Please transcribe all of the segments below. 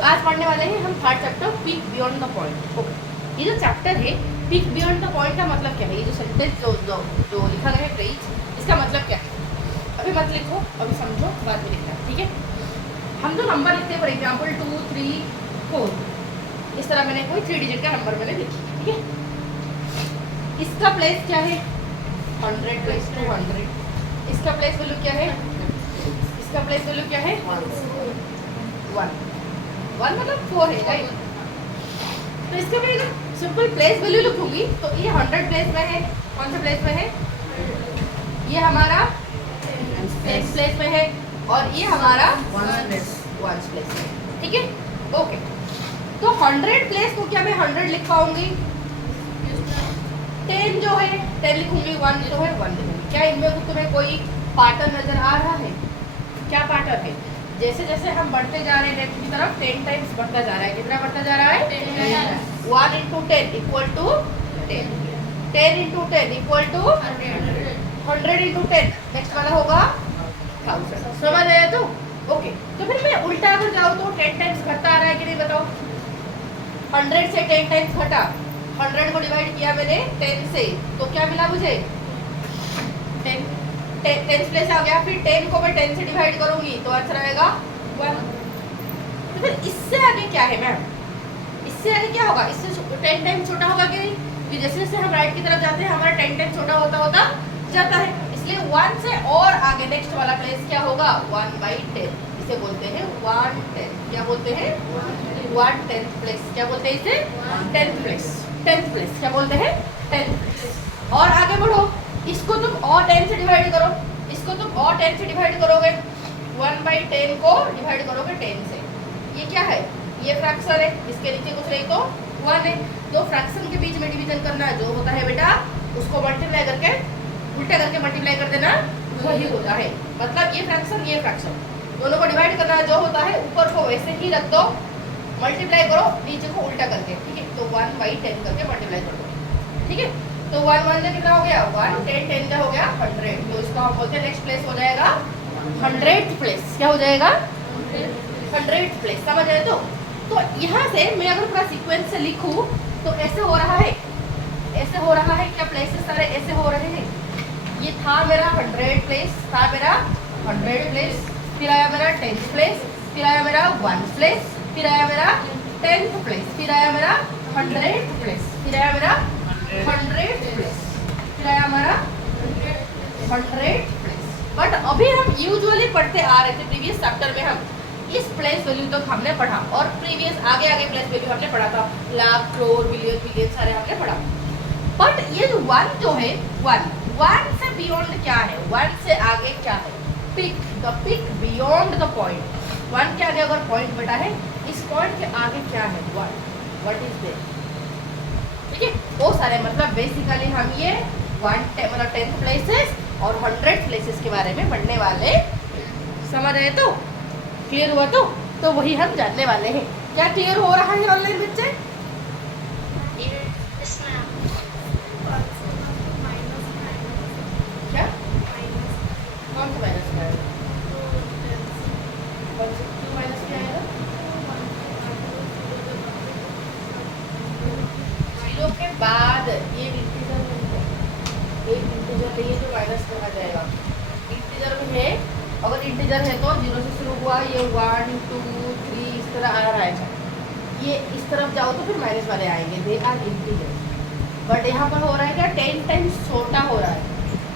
आज पढ़ने वाले हैं हम third chapter peak beyond the point. Okay, ये जो चैप्टर है पीक बियॉन्ड द पॉइंट का मतलब क्या है, ये जो सेंटेंस जो लिखा गया है फ्रेज, इसका मतलब क्या है। अभी मत लिखो, अभी समझो, बाद में लिखना, ठीक है। हम जो नंबर लिखते हैं फॉर एग्जाम्पल 2, 3, 4, इस तरह मैंने कोई 3 डिजिट का नंबर मैंने लिखी, ठीक है। इसका प्लेस क्या है 100 प्लस 200, इसका प्लेस वैल्यू क्या है, इसका प्लेस वैल्यू क्या है 1 मतलब 4 है, राइट। तो इसका मैं अगर सिंपल प्लेस वैल्यू लिखूंगी तो ये 100 प्लेस में है, कौन सा प्लेस में है, ये हमारा 10 प्लेस में है, और ये हमारा 1 प्लेस में, ठीक है। ओके, तो 100 प्लेस को क्या मैं 100 लिख पाऊंगी, 10 जो है 10 लिखूंगी, 1 जो है 1 लिखूंगी। क्या इनमें तुम्हें कोई पैटर्न नजर आ रहा है, क्या पैटर्न है, जैसे जैसे हम बढ़ते जा रहे हैं लेफ्ट की तरफ 10 टाइम्स बढ़ता जा रहा है, कितना बढ़ता जा रहा है 1 into 10 equal to 10, 10 into 10 equal to 100 into 10, next वाला होगा 1000, समझ आया। तो ओके, तो फिर मैं उल्टा अगर जाऊँ तो 10 टाइम्स घटता आ रहा है कि नहीं बताओ, 100 से 10 टाइम्स घटा, 100 को डिवाइड किया मैंने 10 से, तो क्या मिला मुझे 10 प्लेस आ गया, फिर 10 को मैं 10 से डिवाइड करूंगी तो आंसर आएगा 1। तो फिर इससे आगे क्या है मैम, इससे आगे क्या होगा, इससे 10 टाइम्स छोटा होगा कि नहीं, कि जैसे जैसे हम राइट की तरफ जाते हैं हमारा 10 टाइम्स छोटा होता होता जाता है, इसलिए 1 से और आगे नेक्स्ट वाला प्लेस क्या होगा 1/10, इसे बोलते हैं 1/10, क्या बोलते हैं 1/10 प्लेस, क्या बोलते हैं इसे 10th प्लेस, 10th प्लेस क्या बोलते हैं 10th प्लेस। और आगे बढ़ो, इसको तुम और 10 से डिवाइड करो, इसको तुम और 10 से डिवाइड करोगे, 1/10 को डिवाइड करोगे 10 से, ये क्या है, ये फ्रैक्शन है, इसके नीचे कुछ नहीं तो 1 है। दो फ्रैक्शन के बीच में डिवीजन करना जो होता है बेटा, उसको मल्टीप्लाई करके उल्टा करके मल्टीप्लाई कर देना, वही होता है। मतलब ये फ्रैक्शन दोनों को डिवाइड करना जो होता है, ऊपर को वैसे ही रख दो, मल्टीप्लाई करो नीचे को उल्टा करके, ठीक है। तो 1/10 करके मल्टीप्लाई कर दो, ठीक है। तो 1 1 में कितना हो गया 1, 10 10 का हो गया 100, तो इसको हम बोलते हैं नेक्स्ट प्लेस हो जाएगा 100th प्लेस, क्या हो जाएगा 100th प्लेस, समझ आए। तो यहाँ से मैं अगर पूरा सीक्वेंस से लिखूँ तो ऐसे हो रहा है, ऐसे हो रहा है, क्या प्लेसेस सारे ऐसे हो रहे हैं, ये था मेरा 100 प्लेस, था मेरा 100 प्लेस, फिर आया मेरा 10th प्लेस, फिर आया मेरा 1 प्लेस, फिर आया मेरा 10th प्लेस, फिर आया मेरा 100th प्लेस, फिर आया मेरा 100th प्लेस, फिर आया हमारा 100th प्लेस। बट अभी हम यूजुअली पढ़ते आ रहे थे, प्रीवियस चैप्टर में हम इस प्लेस वैल्यू तक हमने पढ़ा, और प्रीवियस आगे आगे प्लेस वैल्यू हमने पढ़ा था, लाख करोड़ बिलियन बिलियन सारे हमने पढ़ा। बट ये जो 1 जो है 1 से बियॉन्ड क्या है, 1 से आगे क्या है, pick the pick beyond the point. 1 के आगे अगर पॉइंट बेटा है, इस पॉइंट के आगे क्या है 1, व्हाट इज देयर, ठीक है। वो सारे मतलब बेसिकली हम ये 1 10th प्लेसेस और 100th प्लेसेस के बारे में पढ़ने वाले, समझ रहे, तो क्लियर हुआ। तो वही हम जानने वाले हैं। क्या क्लियर हो रहा है ऑनलाइन बच्चे, क्या कौन सा माइनस का है, क्यों माइनस क्या आएगा, 0 के बाद ये इंटीजर है, एक इंटीजर लिए तो माइनस कहा जाएगा, इंटीजर में है, अगर इंटीजर है तो 0 से शुरू हुआ, ये 1 2 3 इस तरह आ रहा है, ये इस तरफ जाओ तो फिर माइनस वाले आएंगे, दे आर इंटीजर। बट यहाँ पर हो रहा है क्या 10 टाइम्स छोटा हो रहा है,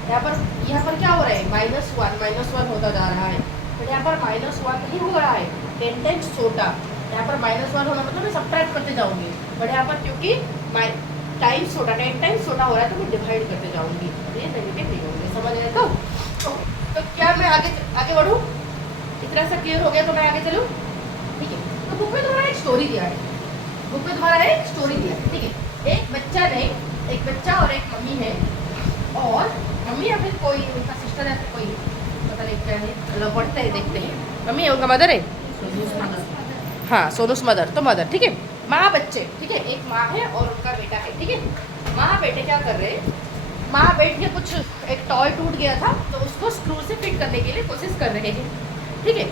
यहाँ पर क्या हो रहा है -1 होता जा रहा है, बट यहाँ पर -1 नहीं हो रहा है, 10 टाइम्स छोटा, यहाँ पर -1 होना मतलब मैं सब्ट्रैक्ट करते जाऊँगी, बट यहाँ पर क्योंकि टाइम्स छोटा 10 टाइम्स छोटा हो रहा है तो मैं डिवाइड करते जाऊँगी, ये नेगेटिव नहीं होंगे, समझ आए। तो क्या मैं आगे बढ़ूँ, इतना सा क्लियर हो गया तो मैं आगे चलूँ, ठीक है। तो बुक में तुम्हारा एक स्टोरी दिया है, बुक में तुम्हारा एक स्टोरी दिया है, ठीक है। एक बच्चा और एक मम्मी है, और मम्मी या फिर कोई उनका सिस्टर है, कोई पता नहीं क्या है, लोग पढ़ते हैं देखते हैं, मम्मी है उनका मदर है, हाँ सोनूस मदर, तो मदर, ठीक है। माँ बच्चे, ठीक है, एक माँ है और उनका बेटा है, ठीक है। माँ बेटे क्या कर रहे हैं, माँ बैठ के कुछ एक टॉय टूट गया था तो उसको स्क्रू से फिट करने के लिए कोशिश कर रहे हैं, ठीक है।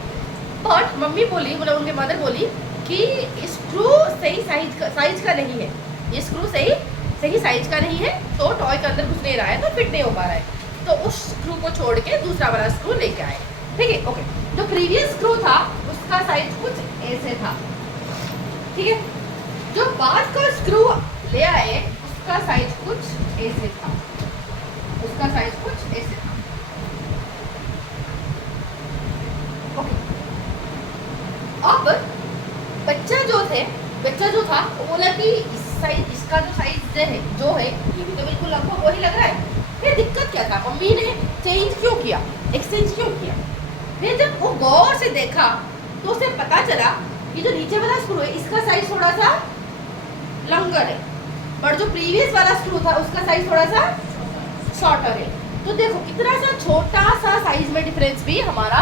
बट मम्मी बोली, मतलब उनके मदर बोली कि स्क्रू सही साइज का नहीं है, ये स्क्रू सही साइज का नहीं है, तो टॉय के अंदर घुस नहीं रहा है, तो फिट नहीं हो पा रहा है, तो उस स्क्रू को छोड़ के दूसरा वाला स्क्रू लेके आए। ठीक है, ओके। जो प्रीवियस स्क्रू था उसका साइज कुछ ऐसे था, ठीक है। जो बाद का स्क्रू ले आए उसका साइज कुछ ऐसे था, उसका साइज कुछ ऐसे था। ओके, अब बच्चा जो था वो बोला कि इस साइज, इसका जो साइज जो है ये भी तो बिल्कुल लगभग वही लग रहा है। फिर दिक्कत क्या था, मम्मी ने चेंज क्यों किया, एक्सचेंज क्यों किया? फिर जब वो गौर से देखा तो उसे पता चला कि जो नीचे वाला स्क्रू है इसका साइज थोड़ा सा लंगर है, पर जो प्रीवियस वाला स्क्रू था उसका साइज थोड़ा सा शॉर्टर है। तो देखो कितना सा छोटा सा साइज में डिफरेंस भी हमारा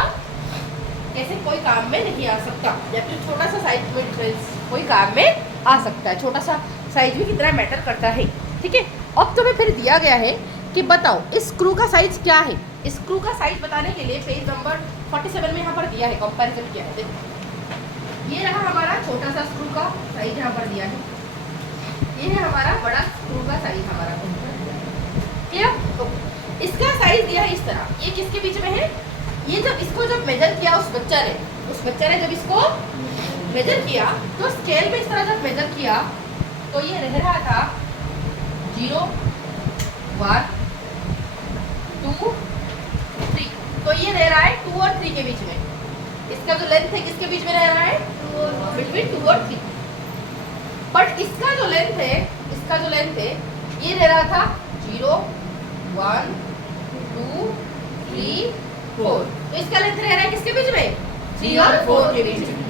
कैसे कोई काम में नहीं आ सकता, या फिर छोटा सा साइज में डिफरेंस कोई काम में आ सकता है, छोटा सा साइज भी कितना मैटर करता है। ठीक है, अब तुम्हें फिर दिया गया है कि बताओ इस स्क्रू का साइज क्या है। स्क्रू का साइज बताने के लिए पेज नंबर 47 में यहाँ पर दिया है, कंपैरिजन किया है। देखो ये रहा हमारा छोटा सा स्क्रू का साइज यहाँ पर दिया है, ये है हमारा बड़ा स्क्रू का साइज हमारा, क्लियर। इसका साइज दिया है इस तरह, ये किसके बीच में है, ये जब इसको जब मेजर किया उस बच्चा ने जब इसको मेजर किया तो स्केल में इस तरह जब मेजर किया तो ये रह रहा था 0 1 2 3, तो ये रह रहा है 2 और 3 के बीच में। इसका जो लेंथ है किसके बीच में रह रहा है, बिटवीन 2 और 3। बट इसका जो लेंथ है ये रह रहा था 0 1 2 3 4, तो इसका लेंथ रह रहा है किसके बीच में, 3 और 4 के बीच में।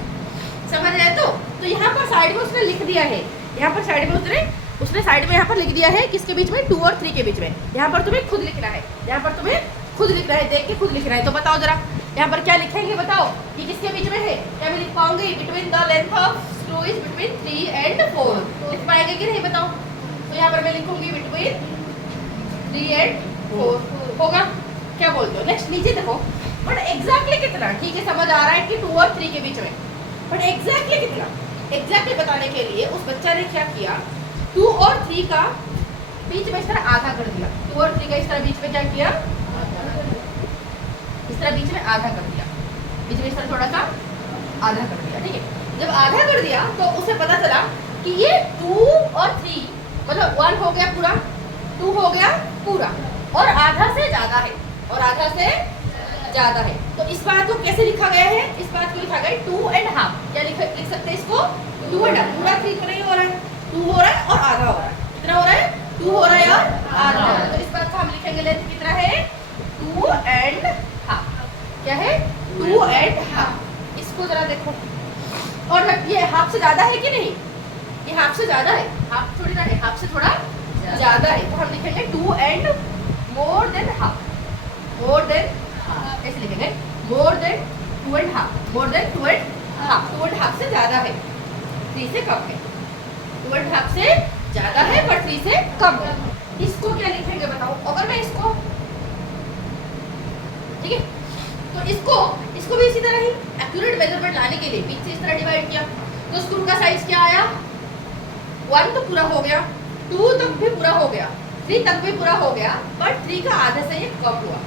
समझ आया? तो यहाँ पर साइड में उसने लिख दिया है, यहाँ पर साइड में उसने साइड में यहाँ पर लिख दिया है किसके बीच में, 2 और 3 के बीच में। यहाँ पर तुम्हें खुद लिखना है, यहाँ पर तुम्हें खुद लिखना है, देख के खुद लिखना है। तो बताओ जरा यहाँ पर क्या लिखेंगे, बताओ ये किसके बीच में है, क्या मैं लिख पाऊंगी, between the length of screw is between 3 and 4, लिख पाएंगे कि नहीं बताओ। तो यहाँ पर मैं लिखूंगी बिटवीन 3 एंड 4 होगा, क्या बोलते हो। नेक्स्ट नीचे देखो, बट एग्जैक्टली कितना, ठीक है समझ आ रहा है कि 2 और 3 के बीच में, बट एग्जैक्टली कितना, एग्जैक्टली बताने के लिए उस बच्चा ने क्या किया, 2 और 3 का बीच में इस तरह आधा कर दिया, 2 और 3 का इस तरह बीच में क्या किया, इस तरह बीच में आधा कर दिया, बीच में इस तरह थोड़ा सा आधा कर दिया। ठीक है, जब आधा कर दिया तो उसे पता चला कि ये 2 और 3 मतलब 1 हो गया पूरा, 2 हो गया पूरा, और आधा से ज्यादा है, और आधा से ज्यादा है। तो इस बात को कैसे लिखा गया है, इस बात को लिखा गया 2 एंड हाफ, क्या लिख सकते हैं इसको, 2 एंड हाफ। पूरा 3 तो नहीं हो रहा है, 2 हो रहा है और आधा हो रहा है, कितना हो रहा है, 2 हो रहा है और आधा हो रहा है। तो इस बात को हम लिखेंगे लेंथ कितना है, 2 एंड हाफ, क्या है 2 एंड हाफ। इसको जरा देखो, और ये हाफ से ज्यादा है कि नहीं, ये हाफ से ज्यादा है, हाफ थोड़ी ना है, हाफ से थोड़ा ज्यादा है, तो हम लिखेंगे 2 and more than half, more than ऐसे लिखेंगे, more than 2 and half, more than 2 and half, 2 and half से ज्यादा है, 3 से कम है, 2 एंड हाफ से ज्यादा है पर 3 से कम है। इसको क्या लिखेंगे बताओ, अगर मैं इसको, ठीक है, तो इसको भी इसी तरह ही एक्यूरेट मेजरमेंट लाने के लिए बीच से इस तरह डिवाइड किया, तो स्क्रू का साइज क्या आया, 1 तो पूरा हो गया, 2 तक भी पूरा हो गया, 3 तक भी पूरा हो गया, पर 3 का आधे से ये कम हुआ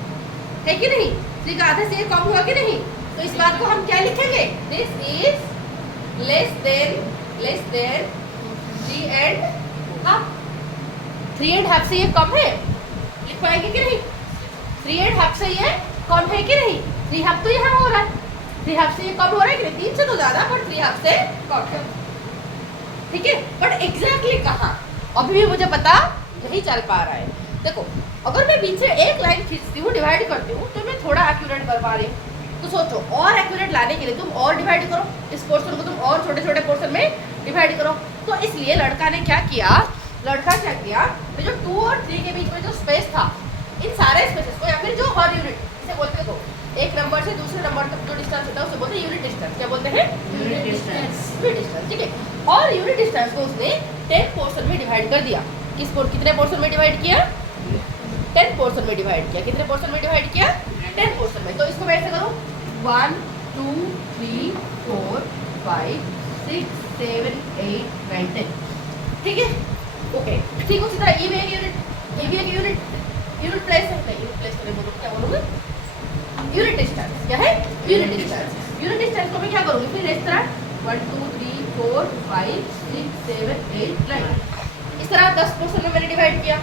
है कि नहीं, 3 का आधे से ये कम हुआ कि नहीं। तो इस बात को हम क्या लिखेंगे, this is less than 3 and half, 3 and half से ये कम है, लिख पाएंगे कि नहीं, 3 एंड हाफ से ये कम है कि नहीं, 3 हाफ तो यहाँ हो रहा है, 3 हाफ से ये कम हो रहा है कि नहीं, 3 से तो ज्यादा पर 3 हाफ से कम है। ठीक है, बट एग्जैक्टली कहाँ, अभी भी मुझे पता नहीं चल पा रहा है। देखो अगर मैं बीच से एक लाइन खींचती हूँ, डिवाइड करती हूँ, तो मैं थोड़ा एक्यूरेट कर पा रही हूँ, तो सोचो और एक्यूरेट लाने के लिए तुम और डिवाइड करो, इस पोर्शन को तुम और छोटे छोटे पोर्शन में डिवाइड करो। तो इसलिए लड़का क्या किया, तो जो 2 और 3 के बीच में जो स्पेस था, इन सारे स्पेसेस को, या फिर जो हर यूनिट इसे बोलते हो, एक नंबर से दूसरे नंबर तक जो डिस्टेंस होता है उसे बोलते हैं यूनिट डिस्टेंस, क्या बोलते हैं, यूनिट डिस्टेंस। ठीक है, और यूनिट डिस्टेंस को उसने 10 पोर्शन में डिवाइड कर दिया, कितने पोर्शन में डिवाइड किया, 10 पोर्शन में डिवाइड किया, कितने पोर्शन में डिवाइड किया, 10 पोर्शन में। तो इसको मैं ऐसे करूँ 1 2 3 4 5 6 7 8 9 10 ठीक है ओके ठीक उसी तरह ये भी एक यूनिट ये भी एक यूनिट प्लेस है नहीं यूनिट प्लेस करें बोलो क्या बोलोगे यूनिट डिस्टेंस क्या है यूनिट डिस्टेंस को मैं क्या करूँगी फिर इस तरह 1 2 3 4 5 6 7 8 9 इस तरह 10 पोर्शन में मैंने डिवाइड किया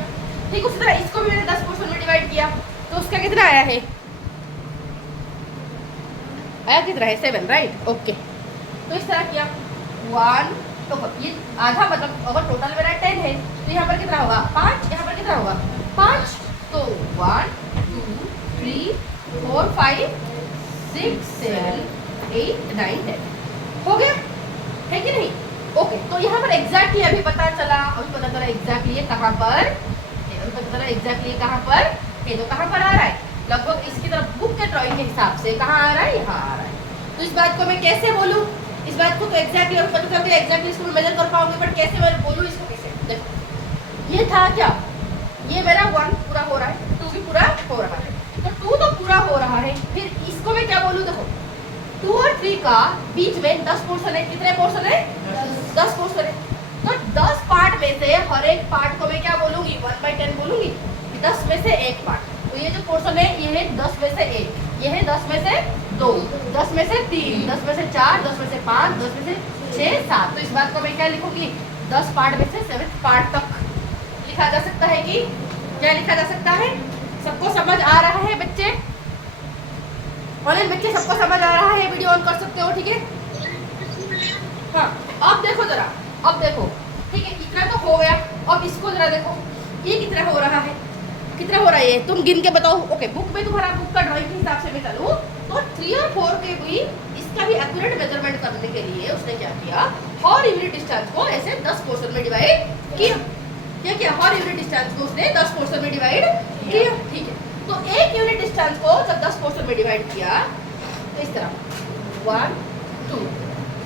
ठीक उसी तरह इसको भी मैंने 10 पोर्शन में डिवाइड किया तो उसका कितना आया है कितना है 7 राइट ओके तो इस तरह किया 1 तो ये आधा मतलब अगर टोटल मेरा 10 है तो यहाँ पर कितना होगा 5 यहाँ पर कितना होगा 5 तो 1 2 3 4 5 6 7 8 9 10 हो गया है कि नहीं ओके तो यहाँ पर एग्जैक्टली अभी पता चला एग्जैक्टली ये कहाँ पर एग्जैक्टली कहाँ पर है तो कहाँ पर आ रहा है लगभग इसकी तरफ बुक के ड्राइंग के हिसाब से कहाँ आ रहा है यहाँ आ रहा है तो इस बात को मैं कैसे बोलूँ इस बात को तो एग्जैक्टली और पता चल गया एग्जैक्टली इसको मेजर कर पाऊंगी बट कैसे मैं बोलूँ इसको कैसे देखो ये था क्या ये मेरा 1 पूरा हो रहा है 2 भी पूरा हो रहा है तो 2 तो पूरा हो रहा है फिर इसको मैं क्या बोलूँ देखो 2 और 3 का बीच में 10 पोर्शन है कितने पोर्शन है 10 पोर्शन है तो 10 पार्ट में से हर एक पार्ट को मैं क्या बोलूंगी 1/10 बोलूंगी 10 में से एक पार्ट तो ये जो पोर्शन है ये है 10 में से 1 ये है 10 में से 2 10 में से 3 10 में से 4 10 में से 5 10 में से 6 7 तो इस बात को मैं क्या लिखूंगी 10 पार्ट में से 7 पार्ट तक लिखा जा सकता है कि क्या लिखा जा सकता है सबको समझ आ रहा है बच्चे ऑनलाइन बच्चे सबको समझ आ रहा है वीडियो ऑन कर सकते हो ठीक है हाँ अब देखो जरा अब देखो ठीक है इतना तो हो गया अब इसको जरा देखो ये कितना हो रहा है कितना हो रहा है ये तुम गिन के बताओ ओके बुक में तुम्हारा बुक का ड्राइंग के हिसाब से मैं चलूँ तो 3 और 4 के भी इसका भी एक्यूरेट मेजरमेंट करने के लिए उसने क्या किया हर यूनिट डिस्टेंस को ऐसे 10 पोर्शन में डिवाइड किया क्या किया हर यूनिट डिस्टेंस को उसने 10 पोर्शन में डिवाइड किया ठीक है तो एक यूनिट डिस्टेंस को जब 10 पोर्शन में डिवाइड किया तो इस तरह 1 2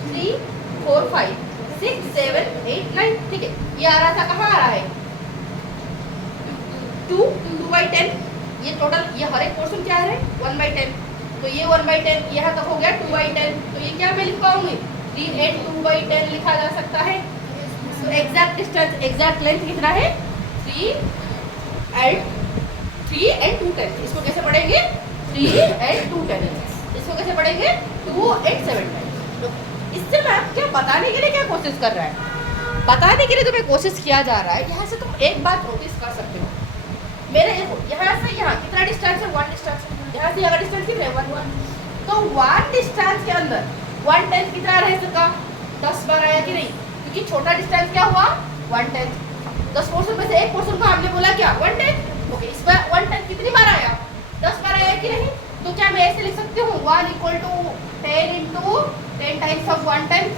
3 4 5 6 7 8 9 ठीक है ये आ रहा था कहाँ आ रहा है 2/10 ये टोटल ये हर एक पोर्शन क्या है 1/10 तो ये 1/10 यहाँ तक हो गया 2/10 तो ये क्या मैं लिख पाऊंगी 3 8 2/10 लिखा जा सकता है तो एग्जैक्ट डिस्टेंस एग्जैक्ट लेंथ कितना है 3 and 2 10 इसको कैसे पढ़ेंगे 3 and 2 10 इसको कैसे पढ़ेंगे 2 and 7 10 इससे मैम क्या बताने के लिए क्या कोशिश कर रहा है बताने के लिए तुम्हें कोशिश किया जा रहा है यहाँ से तुम एक बात नोटिस कर सकते हो मेरे देखो यहाँ से यहाँ कितना डिस्टेंस है 1 डिस्टेंस यहाँ से यहाँ डिस्टेंस कितना है 1 1 तो 1 डिस्टेंस के अंदर 1/10 कितना रह सका 10 बार आया कि नहीं क्योंकि छोटा डिस्टेंस क्या हुआ 1/10 10 पोर्शन में से एक पोर्शन को हमने बोला क्या 1/10 ओके इस बार 1/10 कितनी बार आया 10 बार आया कि नहीं तो क्या मैं ऐसे लिख सकती हूँ 1 = 10 × 10 टाइम्स ऑफ 1/10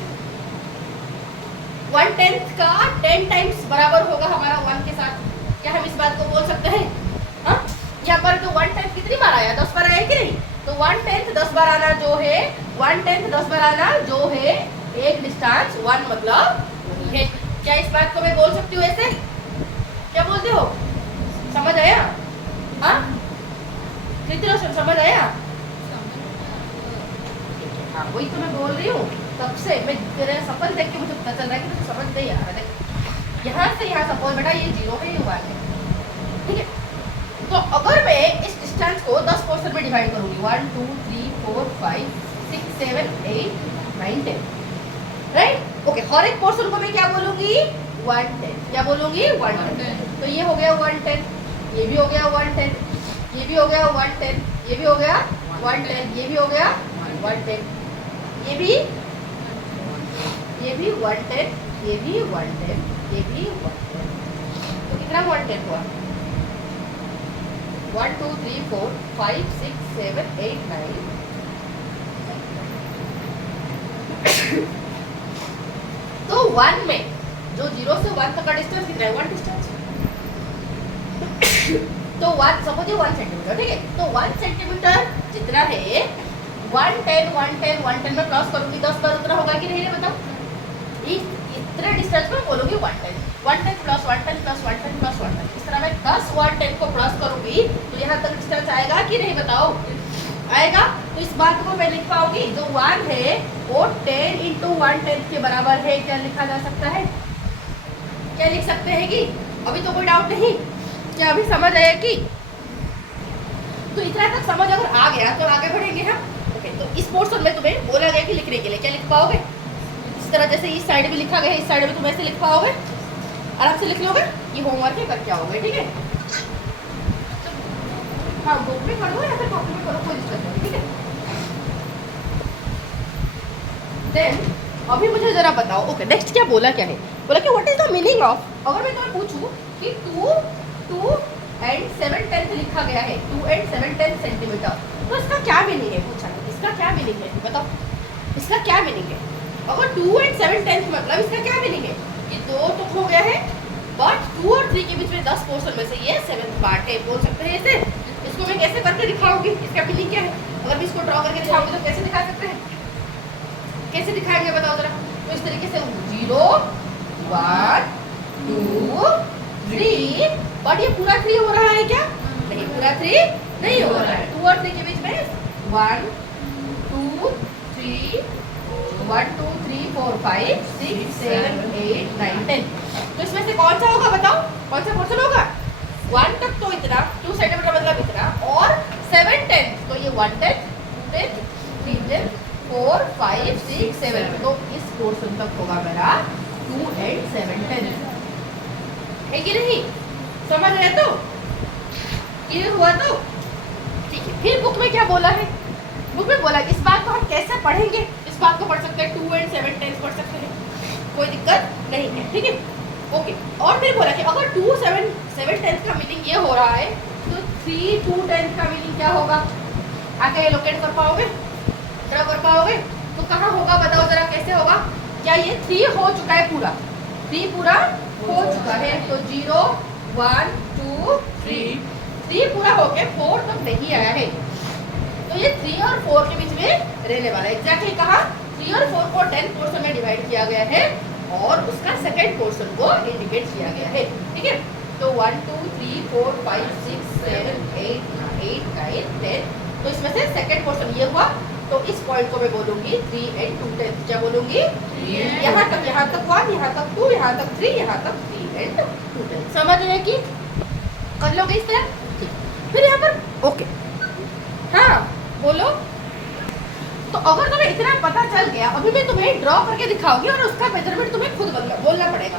1/10 का 10 टाइम्स बराबर होगा हमारा 1 के साथ क्या हम इस बात को बोल सकते हैं हाँ यहाँ पर तो 1/10 कितनी बार आया 10 बार आया कि नहीं तो 1/10 10 बार आना जो है 1/10 10 बार आना जो है एक डिस्टेंस 1 मतलब नहीं है क्या इस बात को मैं बोल सकती हूँ ऐसे क्या बोलते हो समझ आया हाँ रोशन समझ आया हाँ वही तो मैं बोल रही हूँ तब से मैं तेरे सफल देख के मुझे पता चल रहा है कि तुझे समझ नहीं आ रहा है यहाँ से यहाँ सपोज बेटा ये 0 है ये 1 है ठीक है तो अगर मैं इस डिस्टेंस को 10 पोर्शन में डिवाइड करूंगी 1 2 3 4 5 6 7 8 9 10 राइट ओके हर एक पोर्शन को मैं क्या बोलूंगी 1/10 क्या बोलूंगी 1/10 तो ये हो गया 1/10 ये भी हो गया 1/10 ये भी हो गया 1/10 ये भी हो गया 1/10 ये भी हो गया 1/10 ये भी 1/10 ये भी 1/10 ये भी 1/10 तो कितना 1/10 हुआ 1 2 3 4 5 6 7 8 9 तो 1 में जो 0 से 1 तक का डिस्टेंस कितना है 1 डिस्टेंस तो 1 सपोज ये 1 सेंटीमीटर ठीक है तो 1 सेंटीमीटर जितना है 110 में क्रॉस करूंगी 10 बार उतना होगा कि नहीं बताओ इतने डिस्टेंस में बोलूंगी 110 प्लस 110 प्लस 110 प्लस 110 इस तरह मैं 10 110 को प्लस करूंगी तो यहाँ तक डिस्टेंस आएगा कि नहीं बताओ आएगा। तो इस बात को मैं लिख पाऊंगी, जो 1 है वो 10 इंटू 1/10 के बराबर है। क्या लिखा जा सकता है? क्या लिख सकते हैं कि अभी तो कोई डाउट नहीं? क्या अभी समझ आया कि? तो इतना तक समझ अगर आ गया तो आगे बढ़ेंगे हम। ओके, तो इस पोर्शन में तुम्हें बोला गया कि लिखने के लिए क्या लिख पाओगे? इस तरह जैसे इस साइड में लिखा गया है, इस साइड में तुम ऐसे लिख पाओगे, आराम से लिख लोगे। ये होमवर्क है, करके आओगे, ठीक है? हाँ, बुक में कर दो या फिर कॉपी में करो, कोई दिक्कत नहीं, ठीक है? देन अभी मुझे जरा बताओ, ओके नेक्स्ट क्या बोला, क्या है बोला कि what is the meaning of, अगर मैं तुम्हें पूछूं कि 2 एंड 7/10 लिखा गया है, 2 एंड 7/10 सेंटीमीटर, तो इसका क्या मीनिंग है? पूछा है, इसका क्या मीनिंग है बताओ, इसका क्या मीनिंग है? अगर 2 एंड 7/10 मतलब इसका क्या मीनिंग है? ये 2 तो हो गया है, बट 2 और 3 के बीच में 10 पोर्शन में से ये 7th पार्ट है, बोल सकते हैं इसे। इसको मैं कैसे करके दिखाऊंगी, इसका मीनिंग क्या है? अगर मैं इसको ड्रॉ करके दिखाऊंगी तो कैसे दिखा सकते हैं? कैसे दिखाएंगे बताओ जरा? तो इस तरीके से 0 1 2 3, बट ये पूरा 3 हो रहा है क्या? नहीं, पूरा 3 नहीं हो रहा है। 2 और 3 के बीच में 1 2 3 1 2 3 4 5 6 7 8 9 10। तो इसमें से कौन सा होगा बताओ? कौन सा पोर्शन होगा? 1 तक तो इतना, 2 सेंटीमीटर मतलब इतना, और 7/10 तो ये 1/10 2/10 3/10 4 5 6 7, तो इस पोर्शन तक होगा मेरा 2 एंड 7/10, है कि नहीं? समझ रहे तो? क्लियर हुआ तो? ठीक है। फिर बुक में क्या बोला है? बुक में बोला इस बात को हम कैसे पढ़ेंगे? इस बात को पढ़ सकते हैं 2 एंड 7/10 पढ़ सकते हैं, कोई दिक्कत नहीं है, ठीक है? ओके, और फिर बोला कि अगर 2 7/10 का मीनिंग ये हो रहा है, तो 3 2/10 का मीनिंग क्या होगा? आके लोकेट कर पाओगे, ड्रॉ कर पाओगे? तो कहाँ होगा बताओ जरा, कैसे होगा? क्या ये 3 हो चुका है पूरा? 3 पूरा हो चुका है, तो 0 1 2 3 पूरा होके 4 तक नहीं आया है, तो ये 3 और 4 के बीच में रहने वाला है। एग्जैक्टली कहाँ? 3 और 4 को 10 पोर्शन में डिवाइड किया गया है और उसका सेकंड पोर्शन को इंडिकेट किया गया है, ठीक है? तो 1 2 3 4 5 6 7 8 9 10, तो इसमें से सेकंड पोर्शन ये हुआ, तो इस पॉइंट को मैं बोलूंगी 3 एंड 2/10। क्या बोलूंगी? यहाँ तक 1, यहाँ तक 2, यहाँ तक 3, यहाँ तक 3 एंड 2/10। समझ रहे कि? कर लोगे इस तरह? फिर यहाँ पर ओके, हाँ बोलो। तो अगर तुम्हें इतना पता चल गया, अभी मैं तुम्हें ड्रॉ करके दिखाऊंगी और उसका मेजरमेंट तुम्हें खुद बोलना पड़ेगा।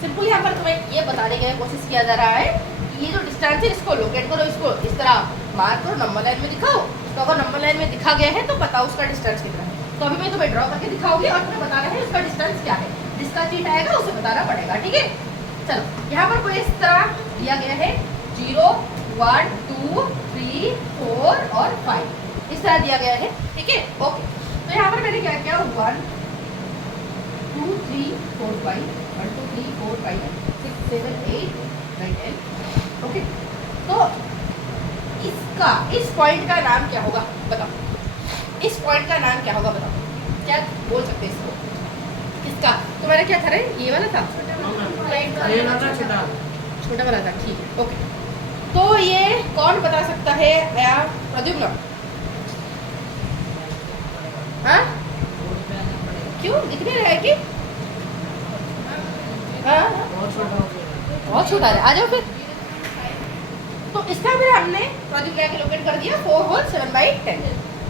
सिंपल यहाँ पर तुम्हें ये बताने की कोशिश किया जा रहा है कि ये जो डिस्टेंस है इसको लोकेट करो, इसको इस तरह मार्क करो, नंबर लाइन में दिखाओ। तो अगर नंबर लाइन में दिखा गया है तो बताओ उसका डिस्टेंस कितना है। तो अभी मैं तुम्हें ड्रॉ करके दिखाऊंगी और तुम्हें बताना है उसका डिस्टेंस क्या है। जिसका चीट आएगा उसे बताना पड़ेगा, ठीक है? चलो, यहाँ पर कोई इस तरह दिया गया है 0 1 2 3 4 और 5, इस तरह दिया गया है, ठीक है? ओके, तो यहाँ पर मैंने क्या किया, 1 2 3 4 5 1 2 3 4 5 6 7 8 9 10, ओके। तो इसका, इस पॉइंट का नाम क्या होगा बताओ? इस पॉइंट का नाम क्या होगा बताओ? क्या बोल सकते हैं इसको? किसका? तुम्हारा क्या था रे? ये वाला था, छोटा वाला था, ठीक है, ओके। तो ये कौन बता सकता है? प्रद्युम्न? हाँ, क्यों दिख नहीं रहा है कि? हाँ, बहुत छोटा है, आ जाओ फिर। तो इसका भी हमने प्रद्युम्न के लोकेट कर दिया 4 होल 7/10,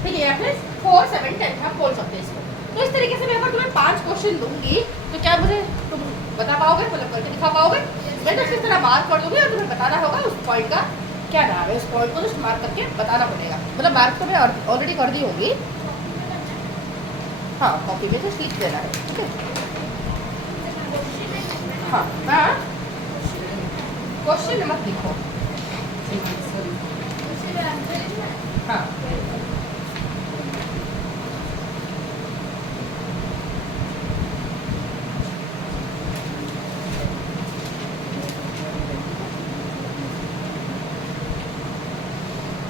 ठीक है? या फिर 4 7 10 हम बोल सकते हैं इसको। तो इस तरीके से मैं अगर तुम्हें 5 क्वेश्चन दूंगी तो क्या मुझे तुम बता पाओगे, मतलब करके दिखा पाओगे? मैं तो इस तरह मार्क कर दूंगी और तुम्हें बताना होगा उस पॉइंट का क्या नाम है। उस पॉइंट को जस्ट मार्क करके बताना पड़ेगा, मतलब मार्क तो मैं ऑलरेडी कर दी होगी, हाँ कॉपी में जस्ट लिख देना है, ठीक है? हाँ हाँ, क्वेश्चन मत लिखो, हाँ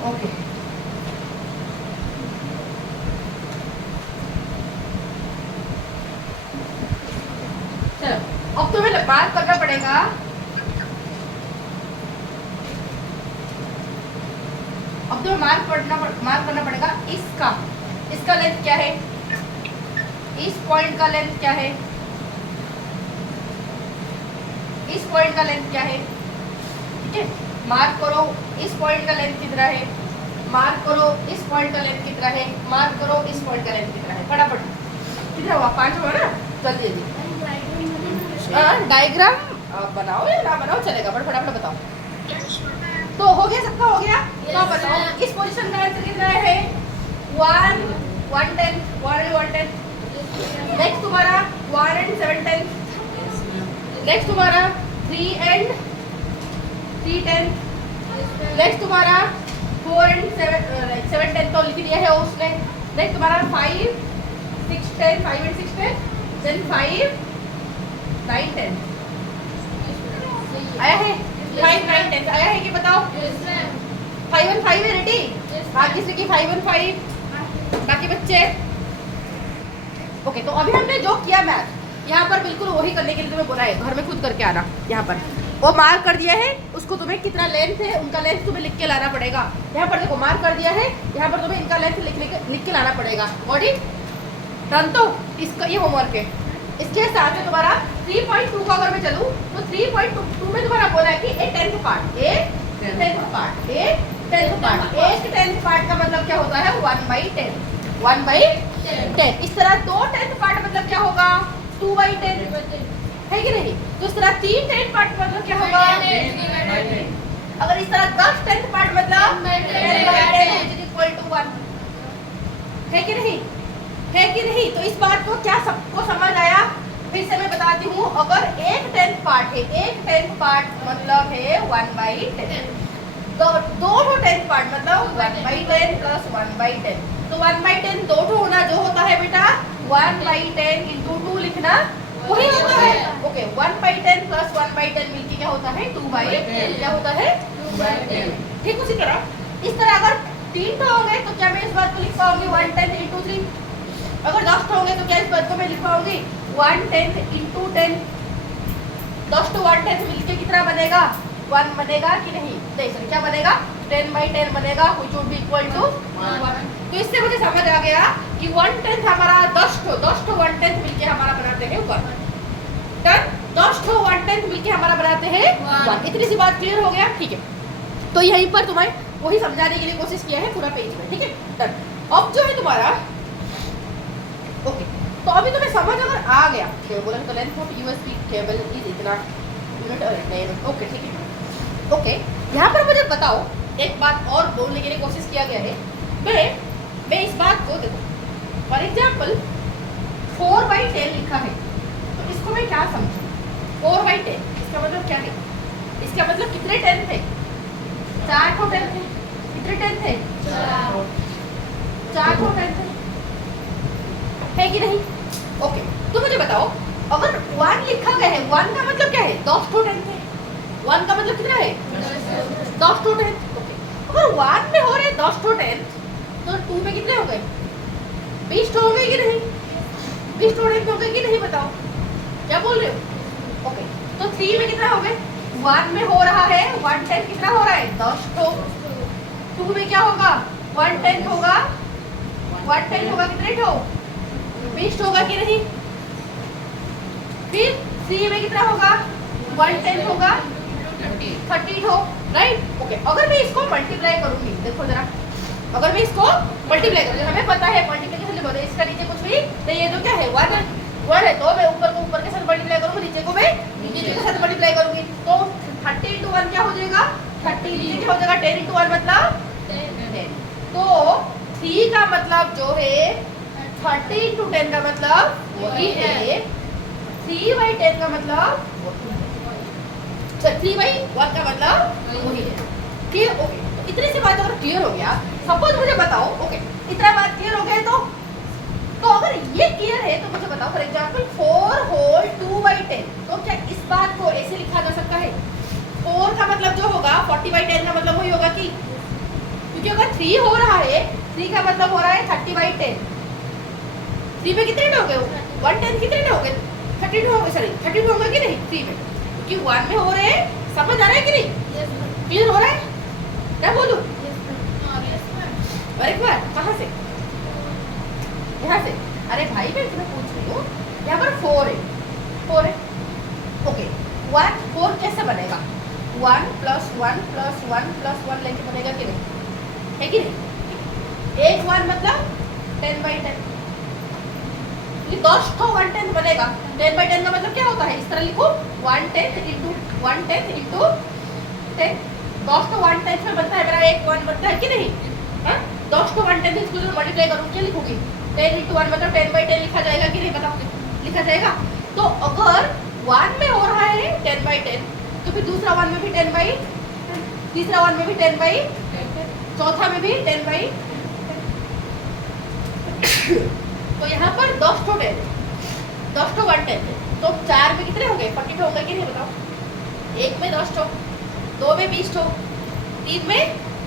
ओके। चलो, अब तुम्हें बात करना पड़ेगा अब तुम्हें मार्क करना पड़ेगा इसका लेंथ क्या है, इस पॉइंट का लेंथ क्या है, इस पॉइंट का लेंथ क्या है, ठीक है। मार्क करो इस पॉइंट का लेंथ कितना है, मार्क करो इस पॉइंट का लेंथ कितना है, मार्क करो इस पॉइंट का लेंथ कितना है। फटाफट कितना हुआ, 5 हुआ ना। जल्दी जल्दी डायग्राम बनाओ या ना बनाओ चलेगा, बट फटाफट बताओ। तो हो गया, सबका हो गया। तो आप बताओ इस पोजीशन का आंसर कितना है, 1 1/10 1/10। नेक्स्ट तुम्हारा 1 and 7/10। नेक्स्ट तुम्हारा 3 and 3/10। नेक्स्ट तुम्हारा 4 and 7/10 तो लिख दिया है उसने। नेक्स्ट तुम्हारा 5 6/10 5 and 6/10, देन 5 9/10 आया है। 5 9 10 आया है कि बताओ। 5 and 5 है रेडी। बाकी से कि 5 and 5 बाकी बच्चे ओके। तो अभी हमने जो किया मैथ, यहाँ पर बिल्कुल वही करने के लिए तुम्हें बोला है, घर में खुद करके आना। यहाँ पर वो मार्क कर दिया है, उसको तुम्हें कितना लेंथ है उनका लेंथ तुम्हें लिख के लाना पड़ेगा। यहाँ पर देखो मार्क कर दिया है, यहाँ पर तुम्हें इनका लेंथ लिख के लाना पड़ेगा। Body done. तो इसका ये होमवर्क है। इसके साथ में तुम्हारा 3.2 का अगर मैं चलूँ तो 3.2 में तुम्हारा बोला है कि एक 10th पार्ट, एक 10th पार्ट, एक 10th पार्ट। एक 10th पार्ट का मतलब क्या होता है, 1/10 1/10। इस तरह 2 10th पार्ट मतलब क्या होगा, 2/10 है कि नहीं। तो इस तरह 3 10th पार्ट मतलब क्या होगा, अगर इस तरह 10 10th पार्ट मतलब 10/10 = 1 है कि नहीं, है कि नहीं। तो इस बात को क्या सबको समझ आया, फिर से मैं बताती हूँ। अगर एक 10th पार्ट है, एक 10th पार्ट मतलब है 1/10, तो 2 10th पार्ट मतलब 1/10 + 1/10। तो 1/10 2 होना जो होता है बेटा 1/10 × 2 लिखना वही होता है। ओके 1/10 + 1/10 मिलके क्या होता है 2/10, क्या होता है 2/10। ठीक उसी तरह इस तरह अगर 3 होंगे तो क्या मैं इस बात को लिख पाऊंगी 1/10 × 3। अगर 10 होंगे तो क्या इस बात को मैं लिख पाऊंगी 1/10 × 10। 10 to 1/10 मिलके कितना बनेगा 1 बनेगा कि नहीं, देखिए क्या बनेगा 10/10 बनेगा, which would be equal to 1। तो इससे मुझे समझ आ गया कि 1/10 हमारा 10 to 1/10 मिलके हमारा बनाते हैं 1। डन। 10 to 1/10 मिलके हमारा बनाते हैं 1। इतनी सी बात क्लियर हो गया, ठीक है। तो यहीं पर तुम्हें वही समझाने के लिए कोशिश किया है पूरा पेज में, ठीक है। डन। अब जो है तुम्हारा ओके, तो अभी तुम्हें समझ अगर आ गया केबल का length of USB cable is इतना यूनिट और ओके, ठीक है। ओके यहाँ पर मुझे बताओ एक बात और बोलने के लिए कोशिश किया गया है। मैं इस बात को देखो, फॉर एग्जाम्पल 4/10 लिखा है, तो इसको मैं क्या समझूं 4/10 इसका मतलब क्या है, इसका मतलब कितने 10 थे 4 को 10 थे, कितने 10 थे 4 को 10 थे, है कि नहीं। ओके तो मुझे बताओ अगर 1 लिखा गया है, 1 का मतलब क्या है 10 to 10 है। 1 का मतलब कितना है 10 to 10। ओके अगर 1 में हो रहे 10 to 10 तो 2 में कितने हो गए 20 तो हो गए कि नहीं, 20 to 10 हो गए कि नहीं, बताओ क्या बोल रहे हो। ओके तो 3 में कितना हो गए 1 में हो रहा है 1/10 कितना हो रहा है 10 तो 2 में क्या होगा 1/10 होगा 1/10 होगा कितने ठो 20 होगा कि नहीं। फिर 3 में कितना होगा 1/10 होगा 30 हो, राइट। ओके अगर मैं इसको मल्टीप्लाई करूंगी, देखो जरा अगर मैं इसको मल्टीप्लाई करूंगी, हमें पता है मल्टीप्लिकेशन बोले इसका नीचे कुछ भी नहीं, ये जो क्या है 1 है, तो मैं ऊपर को ऊपर के साथ मल्टीप्लाई करूंगी, नीचे को मैं नीचे के साथ मल्टीप्लाई करूंगी। तो 30 × 1 क्या हो जाएगा 30, नीचे क्या हो जाएगा 10 × 1 मतलब 10। तो 3 का मतलब जो है 30 × 10 का मतलब वही है, 3/10 का मतलब 3/1 का मतलब वही है। क्लियर। ओके तो इतनी सी बात अगर क्लियर हो गया, सपोज मुझे बताओ ओके इतना बात क्लियर हो गया तो अगर ये क्लियर है तो मुझे बताओ फॉर एग्जांपल 4 होल 2/10, तो क्या इस बात को ऐसे लिखा जा सकता है 4 का मतलब जो होगा 40/10 का मतलब वही होगा कि, क्योंकि अगर 3 हो रहा है 3 का मतलब हो रहा है 30/10। 3 में कितने हो गए 1/10 कितने हो गए 32 हो गए, सॉरी 32 होगा कि नहीं 3 में, क्योंकि 1 में हो रहे हैं, समझ आ रहा है कि नहीं, क्लियर हो रहा है क्या बोलूं। और एक बार कहाँ से, यहाँ से। अरे भाई मैं तुम्हें पूछ रही हूँ, यहाँ पर 4 है, 4 है, ओके। 1 4 कैसे बनेगा? 1 + 1 + 1 + 1 लेके बनेगा कि नहीं, है कि नहीं? एक 1 मतलब 10/10, 10 को 1/10 बनेगा। 10/10 का मतलब क्या होता है? इस तरह लिखो 1/10 × 1/10 × 10। 10 को 1/10 में बनता है मेरा एक 1 बनता है कि नहीं? हाँ, 10 को 1/10 इसको जो मल्टीप्लाई करूँ क्या लिखूंगी? 10 × 1 मतलब 10/10 लिखा जाएगा कि नहीं? बताओ, लिखा जाएगा। तो अगर 1 में हो रहा है 10/10 तो फिर दूसरा 1 में भी 10/10, तीसरा 1 में भी 10/10, चौथा में भी 10/10। तो यहाँ पर 10 को 10, 10 को 1/10 तो 4 में कितने होंगे? 42 होंगे कि नहीं? बताओ। 1 में 10 ठो, 2 में 20 ठो, 3 में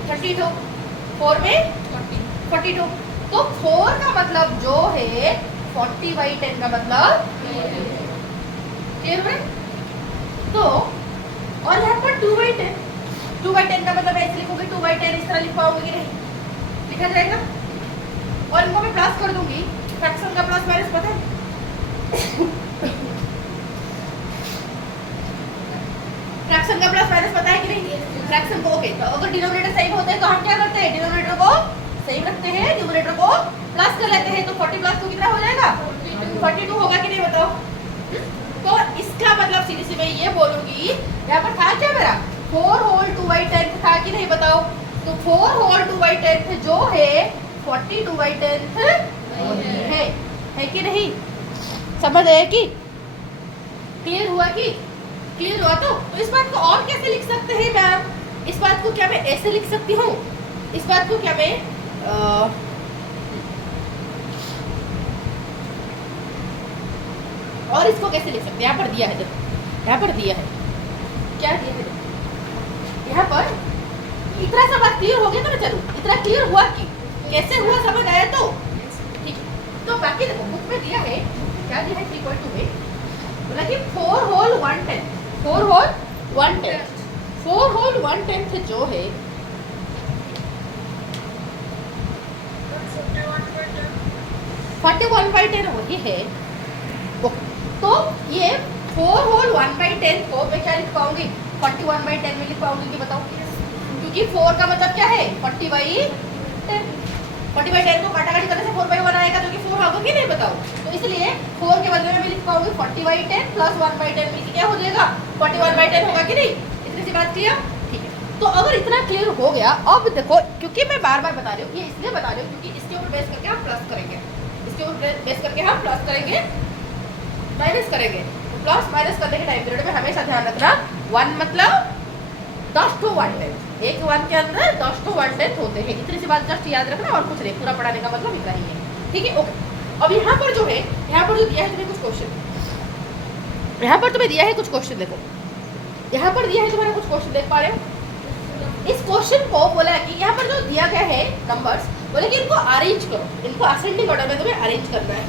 30 ठो, 4 में 42। तो 4 का मतलब जो है 40/10 का मतलब क्लियर है? तो और यहाँ पर 2/10, 2/10 का मतलब ऐसे लिखोगे 2/10 इस तरह लिख पाओगे कि नहीं? लिखा जाएगा। और इनको मैं प्लस कर दूंगी, फ्रैक्शन का प्लस माइनस पता है? फ्रैक्शन का प्लस माइनस पता है कि नहीं? फ्रैक्शन को ओके, तो अगर डिनोमिनेटर सेम होते हैं तो हम क्या करते हैं? डिनोमिनेटर को सेम रखते हैं, न्यूमरेटर को प्लस कर लेते हैं। तो 40 + 2 कितना हो जाएगा? 42 होगा कि नहीं? बताओ। तो इसका मतलब सीधी सी मैं ये बोलूंगी, यहाँ पर था क्या मेरा? 4 होल 2/10 था कि नहीं? बताओ। तो 4 होल 2/10 जो है 42/10 है कि नहीं? समझ आया कि क्लियर हुआ कि क्लियर हुआ? तो इस बात को और कैसे लिख सकते हैं मैम? इस बात को क्या मैं ऐसे लिख सकती हूँ? इस बात को क्या मैं और इसको कैसे लिख सकते हैं? यहाँ पर दिया है, देखो यहाँ पर दिया है, क्या दिया है? यहाँ पर इतना सा बात क्लियर हो गया तो मैं चलूँ, इतना क्लियर हुआ कि कैसे हुआ समझ आया? तो ठीक है। तो बाकी देखो बुक में दिया है, क्या दिया है? 3.2 में बोला कि 4 होल 1/10, 4 होल 1/10, 4 होल 1/10 जो है 41/10 वही है। तो ये 4 होल 1/10 को मैं क्या लिख पाऊंगी? 41/10 में लिख पाऊंगी कि बताओ? क्योंकि 4 का मतलब क्या है? 40/10, 40/10 को काटाकाटी करने से 4/1 आएगा जो कि 4 होगा कि नहीं? बताओ। तो इसलिए 4 के बदले में मैं लिख पाऊंगी 40/10 + 1/10 में क्या हो जाएगा? 41/10 होगा कि नहीं? इतनी सी बात क्लियर? ठीक है। तो अगर इतना क्लियर हो गया, अब देखो क्योंकि मैं बार बार बता रही हूँ, ये इसलिए बता रही हूँ क्योंकि इसके ऊपर बेस करके हम प्लस करेंगे, इसके ऊपर बेस करके हम प्लस करेंगे, माइनस करेंगे। तो प्लस माइनस करने के टाइम पीरियड में हमेशा ध्यान रखना 1 मतलब 10 to 1/10, एक 1 के अंदर 10 to 1/10 होते हैं। इतनी सी बात जस्ट याद रखना और कुछ नहीं, पूरा पढ़ाने का मतलब इतना ही है। ठीक है, ओके। अब यहाँ पर जो है, यहाँ पर जो दिया है तुम्हें कुछ क्वेश्चन, यहाँ पर तुम्हें दिया है कुछ क्वेश्चन, देखो यहाँ पर दिया है तुम्हारे कुछ क्वेश्चन, देख पा रहे हो? इस क्वेश्चन को बोला कि यहाँ पर जो दिया गया है नंबर्स, बोले कि इनको अरेंज करो, इनको असेंडिंग ऑर्डर में तुम्हें अरेंज करना है।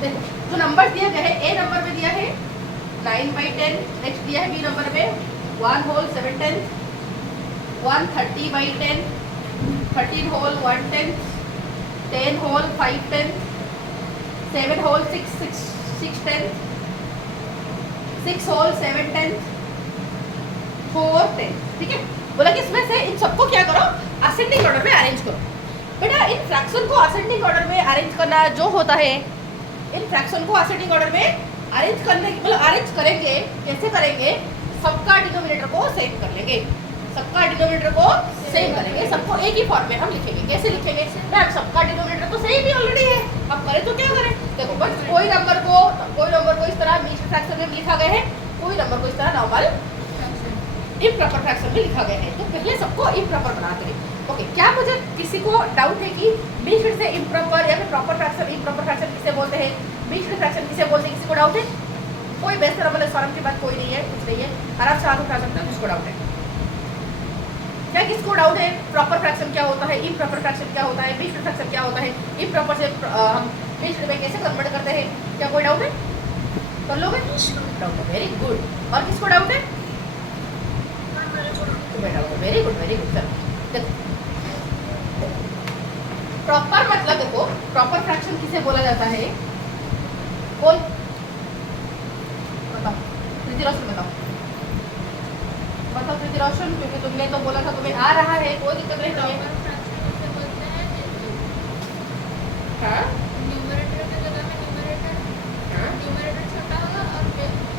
देखो जो नंबर दिया गया है, ए नंबर में दिया है 9/10, नेक्स्ट दिया है बी नंबर में 1 whole 7/10, 130/10, 13 whole 1/10, 10 whole 5/10, 7 whole 6/10, 6 whole 7/10, 4/10। ठीक है, बोला कि इसमें से इन सबको क्या करो? असेंडिंग ऑर्डर में अरेंज करो। बेटा इन फ्रैक्शन को असेंडिंग ऑर्डर में अरेंज करना जो होता है, इन फ्रैक्शन को असेंडिंग ऑर्डर में अरेंज करने मतलब अरेंज करेंगे, कैसे करेंगे? सबका डिनोमिनेटर को सेम कर लेंगे, सबका डिनोमिनेटर को सेम करेंगे, सबको एक ही फॉर्म में हम लिखेंगे। कैसे लिखेंगे? मैम सबका डिनोमिनेटर तो सेम ही ऑलरेडी है, अब करें तो क्या करें? देखो बस कोई नंबर को इस तरह मिक्स्ड फ्रैक्शन में लिखा गया है, कोई नंबर को इस तरह नॉर्मल इम्प्रॉपर फ्रैक्शन में लिखा गया है। तो पहले सबको इम्प्रॉपर बनाते हैं। ओके, क्या मुझे किसी को डाउट है कि मिक्स्ड से इम्प्रॉपर या फिर प्रॉपर फ्रैक्शन, इम्प्रॉपर फ्रैक्शन किसे बोलते हैं, मिक्स्ड फ्रैक्शन किसे बोलते हैं? किसी को डाउट है? कोई बेस्ट नंबर फॉर्म की बात कोई नहीं है, कुछ नहीं है, आराम से हाथ उठा सकते हैं। किसको डाउट है? क्या किसको डाउट है? प्रॉपर फ्रैक्शन क्या होता है, इम्प्रॉपर फ्रैक्शन क्या होता है, मिक्स्ड फ्रैक्शन क्या होता है, इम्प्रॉपर से हम मिक्स्ड में कैसे कन्वर्ट करते हैं? क्या कोई डाउट है? कर लोगे? डाउट है, वेरी गुड। और किसको डाउट है? तुम्हें डाउट है, वेरी गुड वेरी गुड। चलो देखो, प्रॉपर मतलब देखो, प्रॉपर फ्रैक्शन किसे बोला जाता है? बोल बताओ, प्रीति रोशन बताओ, बताओ प्रीति रोशन, क्योंकि तुमने तो बोला था तुम्हें आ रहा है, कोई दिक्कत नहीं तुम्हें। हाँ न्यूमरेटर की जगह में न्यूमरेटर, हाँ न्यूमरेटर छोटा होगा और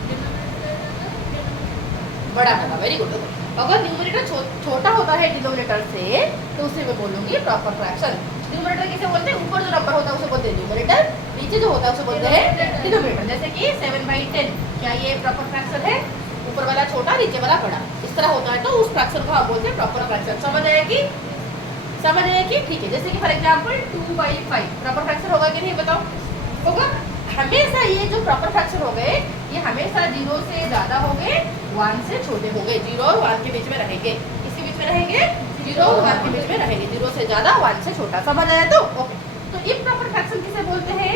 डिनोमिनेटर की जगह डिनोमिनेटर बड़ा होगा, वेरी गुड। अगर न्यूमरेटर छोटा होता है डिनोमिनेटर से तो उसे मैं बोलूंगी प्रॉपर फ्रैक्शन। न्यूमरेटर किसे बोलते हैं? ऊपर जो नंबर होता है उसे बोलते हैं न्यूमरेटर, नीचे जो होता है उसे बोलते हैं डिनोमिनेटर। जैसे कि 7/10, क्या ये प्रॉपर फ्रैक्शन है? ऊपर वाला छोटा, नीचे वाला बड़ा, इस तरह होता है तो उस फ्रैक्शन को हम बोलते हैं प्रॉपर फ्रैक्शन। समझ आया कि? समझ आया कि? ठीक है। जैसे कि फॉर एग्जांपल 2/5 प्रॉपर फ्रैक्शन होगा कि नहीं बताओ? होगा। हमेशा ये जो प्रॉपर फ्रैक्शन हो गए ये हमेशा 0 से ज्यादा हो गए, 1 से छोटे हो गए, 0 और 1 के बीच में रहेंगे। इसके बीच में रहेंगे 0 और 1 के बीच में रहेंगे, 0 से ज्यादा 1 से छोटा। समझ आया? तो ओके। तो इम्प्रॉपर फ्रैक्शन किसे बोलते हैं?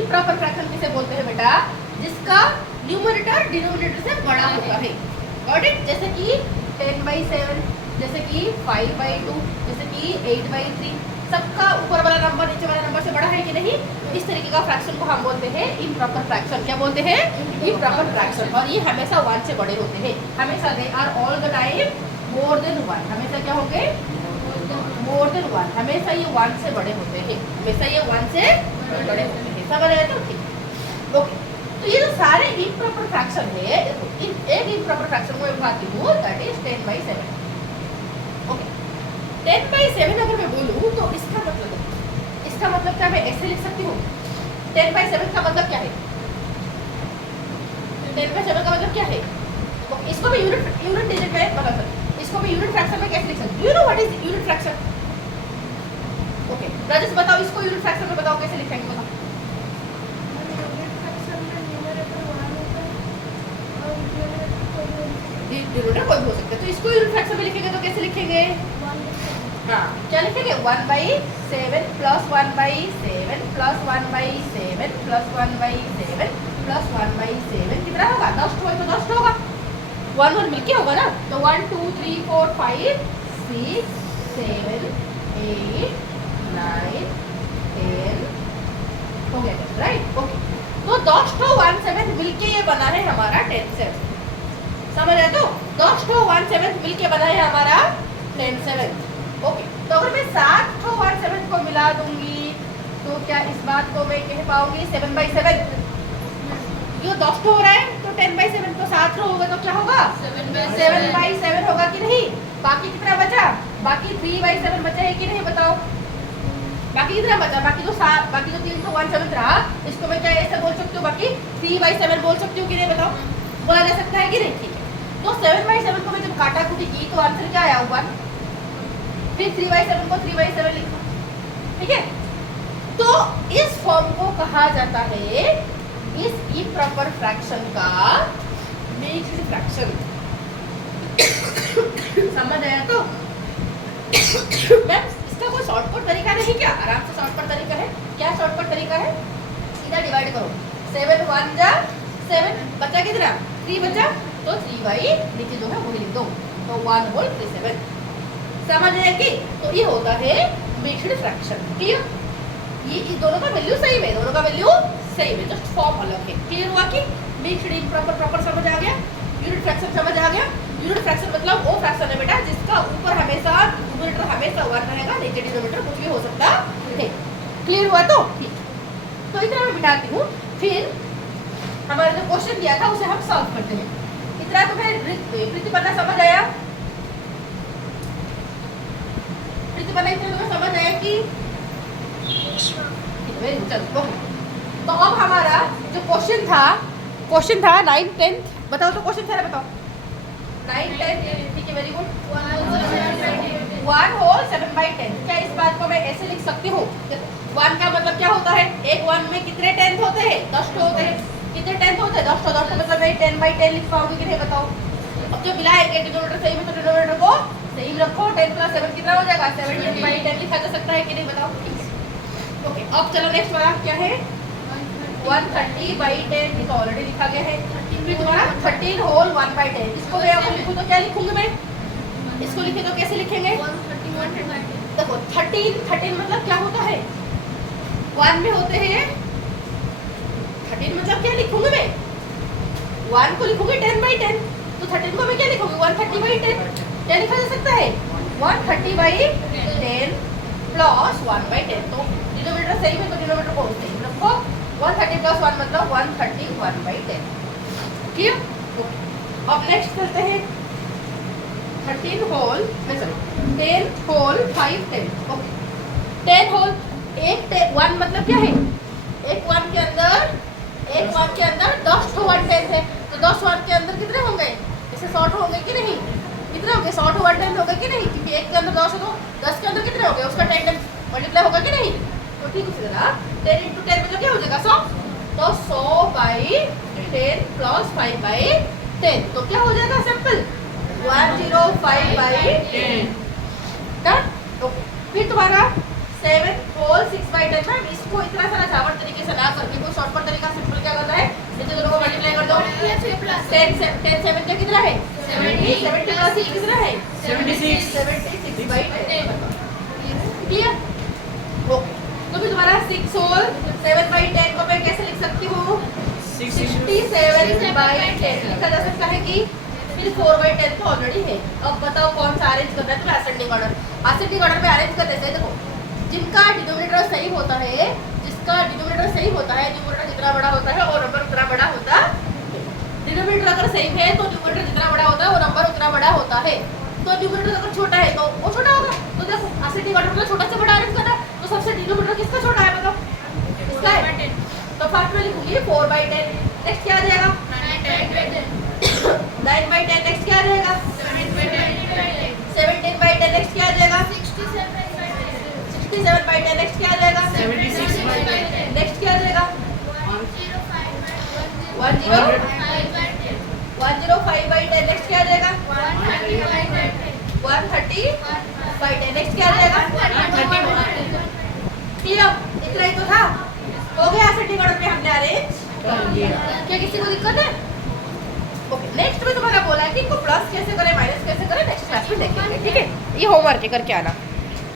इम्प्रॉपर फ्रैक्शन किसे बोलते हैं बेटा? जिसका न्यूमरेटर डिनोमिनेटर से बड़ा होता है। Got it? जैसे कि 10/7, जैसे कि 5/2, जैसे कि 8/3, सबका ऊपर वाला नंबर नीचे वाला नंबर से बड़ा है कि नहीं? इस तरीके का फ्रैक्शन को हम बोलते हैं इम्प्रॉपर फ्रैक्शन। क्या बोलते हैं? Improper fraction. और ये हमेशा 1 से बड़े होते हैं, हमेशा they are all the time more than 1। हमेशा क्या होंगे? More than 1। हमेशा ये 1 से बड़े होते हैं, हमेशा ये 1 से बड़े होते हैं। समझ आया? तो ठीक, ओके। तो ये जो सारे इम्प्रॉपर फ्रैक्शन है, एक इम्प्रॉपर फ्रैक्शन को मैं उठाती हूँ, दैट इज 10/7। ओके, 10/7 अगर मैं बोलूँ तो इसका मतलब क्या? मैं ऐसे लिख सकती हूँ। 10/7 का मतलब क्या है? 10/7 का मतलब क्या है? तो इसको मैं यूनिट डिजिट में बता सकती, इसको मैं यूनिट फ्रैक्शन में कैसे लिख सकती हूँ? You know what is unit fraction? Okay Rajesh बताओ, इसको यूनिट फ्रैक्शन में बताओ कैसे लिखेंगे? बताओ। डिनोमिनेटर कोई भी हो सकता है, तो इसको यूनिट फ्रैक्शन में लिखेंगे तो कैसे लिखेंगे? हाँ, क्या लिखेंगे? 1/7 प्लस 1/7 प्लस 1/7 प्लस 1/7 प्लस 1/7 कितना होगा? 10 तो 10 होगा, 1 मिलके होगा ना। तो 1 2 3 4 5 6 7 8 9 10 हो गया, राइट? ओके, तो 10 तो 17 मिलके ये बना है हमारा 10/7। समझ आया? तो 10 तो 17 मिलके बना है हमारा 10/7। ओके, तो अगर मैं 7 तो 17 को मिला दूंगी तो क्या इस बात को मैं कह पाऊंगी 7/7? ये 10 तो हो रहा है तो 10/7 को 7 रो होगा तो क्या होगा? 7/7 होगा कि नहीं? बाकी कितना बचा? बाकी 3/7 बचा है कि नहीं? बताओ, बाकी कितना बचा? बाकी जो 3 तो 1/7 रहा, इसको मैं क्या ऐसे बोल सकती हूँ? बाकी 3/7 बोल सकती हूँ कि नहीं? बताओ, बोला जा सकता है कि नहीं? ठीक है, तो 7/7 को मैं जब काटा कुटी की तो आंसर क्या आया? 1। फिर 3/7 को 3/7 लिखा, ठीक है? तो इस फॉर्म को कहा जाता है, इस इम्प्रॉपर फ्रैक्शन का मिक्स्ड फ्रैक्शन। समझ आया? तो मैम इसका कोई शॉर्टकट तरीका नहीं क्या? आराम से शॉर्टकट तरीका है। क्या शॉर्टकट तरीका है? सीधा डिवाइड करो, 7 1 जा 7, बचा कितना? 3 बचा, तो 3 नीचे जो है वही लिख दो, तो 1 होल 37। समझ आया कि? तो ये होता है मिक्स्ड फ्रैक्शन। क्लियर? ये दोनों का वैल्यू सेम है, दोनों का वैल्यू सेम है, जस्ट फॉर्म अलग है। क्लियर हुआ कि मिक्स्ड इम्प्रॉपर प्रॉपर समझ आ गया? यूनिट फ्रैक्शन समझ आ गया? यूनिट फ्रैक्शन मतलब वो फ्रैक्शन है बेटा जिसका ऊपर हमेशा न्यूमरेटर हमेशा 1 रहेगा, नीचे डिनोमिनेटर कुछ भी हो सकता है। क्लियर हुआ? तो ठीक, तो इतना मैं बिठाती हूँ, फिर हमारा जो क्वेश्चन दिया था उसे हम सॉल्व करते हैं। इतना तुम्हें प्रतिपन्ना समझ आया? प्रतिपन्ना इतना तुम्हें समझ आया कि? वेरी गुड, चलो ओके। तो अब हमारा जो क्वेश्चन था 9 10, बताओ तो क्वेश्चन था, बताओ 9 10, ठीक है, वेरी गुड। 1 होल 7/10। क्या इस बात को मैं ऐसे लिख सकती हूँ? 1 का मतलब क्या होता है? एक 1 में कितने 10 होते हैं? 10 होते हैं। कितने 10 होते हैं? 10 मतलब मैं 10/10 लिख पाऊंगी कि नहीं? बताओ। अब जो मिला है डिनोमिनेटर सही में, तो डिनोमिनेटर को सही रखो। 10 + 7 कितना हो जाएगा? 17/10 लिखा जा सकता है कि नहीं? बताओ। ओके, अब चलो नेक्स्ट वाला क्या है? 130/10 ये तो ऑलरेडी लिखा गया है। फिर तुम्हारा 13 होल 1/10, इसको मैं अगर लिखूँ तो क्या लिखूंगी मैं? इसको लिखे तो कैसे लिखेंगे? देखो 13 मतलब क्या होता है? 1 में होते हैं 13 मतलब क्या लिखूंगी मैं? 1 को लिखूंगी 10/10, तो 13 को मैं क्या लिखूंगी? 130/10। क्या लिखा जा सकता है? 130/10 प्लस 1/10। तो डिनोमिनेटर सही है तो डिनोमिनेटर को सही रखो। 130 + 1 मतलब 131/10। क्लियर? अब नेक्स्ट करते हैं 13 होल 10 होल 5 10। ओके 10 होल 1 मतलब क्या है? एक 1 के अंदर 10 to 1 10 है, तो 10 1 के अंदर कितने होंगे? इसे 100 होंगे कि नहीं? कितने होंगे? 100 to 1 10 होगा कि नहीं? क्योंकि 1 के अंदर 10 है तो 10 के अंदर कितने होंगे? उसका 10 मल्टीप्लाई होगा कि नहीं? तो ठीक उसी तरह 10 × 10 मतलब क्या हो जाएगा? 100। तो 100/10 प्लस 5/10 तो क्या हो जाएगा? Simple 105/10 done. ओके फिर तुम्हारा 7 होल 6/10 मैम इसको इतना सारा झावट तरीके से ना करके कोई शॉर्टकट तरीका सिंपल क्या करता है? नीचे दोनों को मल्टीप्लाई कर दो। 10 7 का कितना है? 70 70 प्लस 6 कितना है? 76/10 क्लियर? ओके तो फिर तुम्हारा 6 होल 7/10 को मैं कैसे लिख सकती हूँ? 67/10 लिखा जा सकता है कि फिर 4/10 तो ऑलरेडी है। अब बताओ कौन सा अरेंज करना है? तो असेंडिंग ऑर्डर में अरेंज करने से देखो जिनका डिनोमिनेटर सही होता है, जिसका डिनोमिनेटर सही होता है, न्यूमरेटर जितना बड़ा होता है और नंबर उतना बड़ा होता है। डिनोमिनेटर अगर सही है तो न्यूमरेटर जितना बड़ा होता है वो नंबर उतना बड़ा होता है। तो न्यूमरेटर अगर छोटा है तो वो छोटा होगा। तो देखो असेंडिंग ऑर्डर में छोटा से बड़ा अरेंज करना, तो सबसे डिनोमिनेटर किसका छोटा है बताओ? इसका है। तो फर्स्ट में लिखूंगी 4/10। नेक्स्ट क्या आ जाएगा? 9/10। नेक्स्ट क्या आ जाएगा? 17/10। नेक्स्ट क्या आ जाएगा? 67/10। नेक्स्ट क्या आ जाएगा? 76/10। नेक्स्ट क्या आ जाएगा? 105/10। नेक्स्ट क्या आ जाएगा? 130/10। नेक्स्ट क्या आ जाएगा? क्लियर? इतना ही तो था। हो गया असेंडिंग ऑर्डर में हमने अरेंज कर दिया। क्या किसी को दिक्कत है? ओके नेक्स्ट में तुम्हारा बोला है कि इनको प्लस कैसे करें माइनस कैसे करें नेक्स्ट क्लास में देखेंगे। ठीक है ये होमवर्क है करके आना।